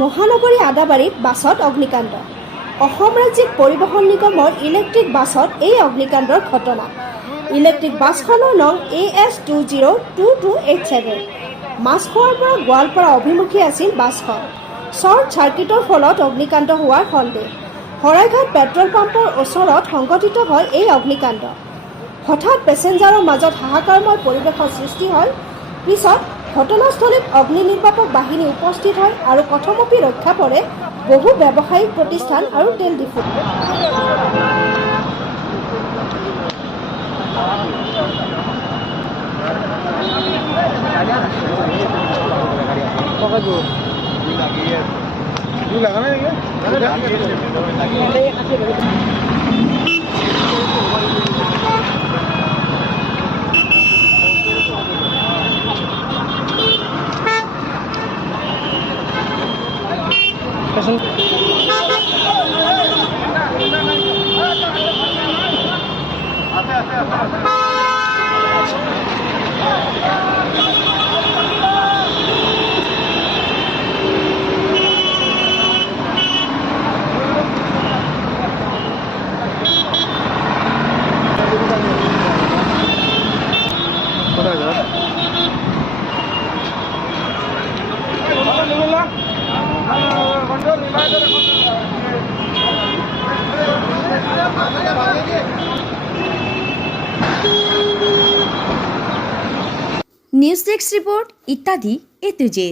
মহানগৰী আদাবাৰীত বাছত অগ্নিকাণ্ড। অসম ৰাজ্যিক পৰিবহণ নিগমৰ ইলেক্ট্ৰিক বাছত এই অগ্নিকাণ্ডৰ ঘটনা। ইলেক্ট্ৰিক বাছখনৰ নং AS202287। মাছখোৱাৰ পৰা গোৱালপাৰা অভিমুখী আছিল বাছখন। শ্বৰ্ট চাৰ্কিটৰ ফলত অগ্নিকাণ্ড হোৱাৰ সন্দেহ। শৰাইঘাট পেট্ৰল পাম্পৰ ওচৰত সংঘটিত হয় এই অগ্নিকাণ্ড। হঠাৎ পেছেঞ্জাৰৰ মাজত হাহাকাৰময় পৰিৱেশৰ সৃষ্টি হয়। পিছত ঘটনাস্থলীত অগ্নি নিৰ্বাপক বাহিনী উপস্থিত হয় আৰু কথমপি ৰক্ষা পৰে বহু ব্যৱসায়িক প্ৰতিষ্ঠান আৰু তেল ডিপো। নিউজ ডেস্ক ৰিপোৰ্ট ইত্যাদি A to Z।